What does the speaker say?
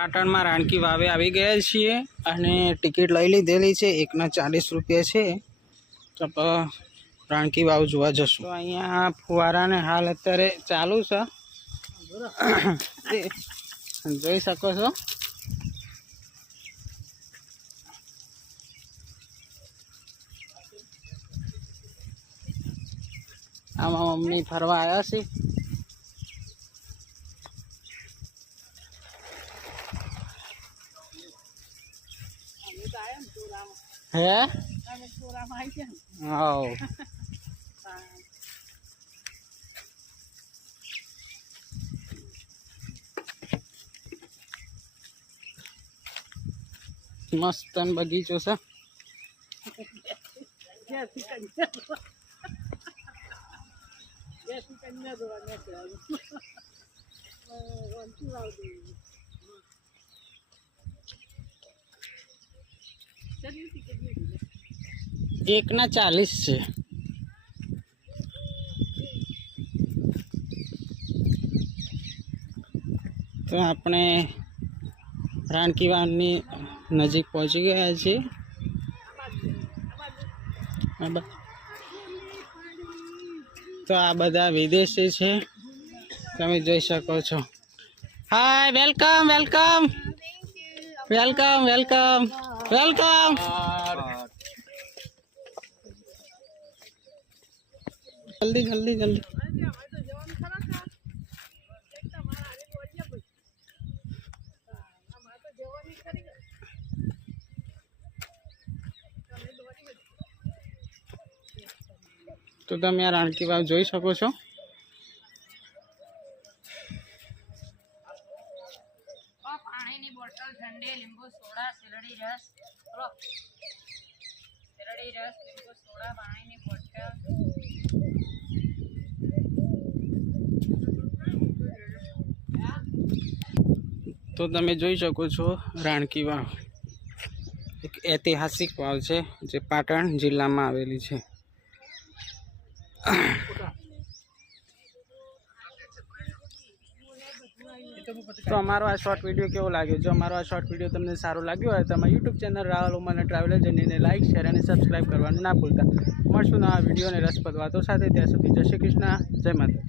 પાટણમાં રાણકી વાવે આવી ગયા છીએ અને ટિકિટ લઈ લીધેલી છે. એકના 40 રૂપિયા છે. તો રાણકી વાવ જોવા જશું. તો અહીંયા ફુવારાને હાલ અત્યારે ચાલુ છે, જોઈ શકો છો. આમાં મમ્મી ફરવા આવ્યા છે. હે હા મસ્ત બગીચો છે. એકના 40 છે. તો આપણે રાણકી વાવની નજીક પહોંચી ગયા છીએ. તો આ બધા વિદેશી છે, તમે જોઈ શકો છો. Hi, welcome welcome welcome welcome welcome. જલ્દી જલ્દી જલ્દી. તો તમે આ રાણકી વાવ જોઈ શકો છો. પાણીની બોટલ, ઠંડી, લીંબુ સોડા, શેરડી રસ, લીંબુ સોડા, પાણીની બોટલ. તો તમે જોઈ શકો છો રાણકી વાવ એક ઐતિહાસિક વાવ છે, જે પાટણ જિલ્લામાં આવેલી છે. તો અમારો આ શોર્ટ વિડીયો કેવો લાગ્યો? જો અમારો આ શોર્ટ વિડીયો તમને સારો લાગ્યો હોય તો અમારી યુટ્યુબ ચેનલ રાહુલ ઉમર ટ્રાવેલર જર્નીને લાઇક, શેર અને સબસ્ક્રાઈબ કરવાનું ના ભૂલતા. મળશું નવા વિડીયો અને રસપ્રદ વાતો સાથે. ત્યાં સુધી જય શ્રી કૃષ્ણ, જય માતા.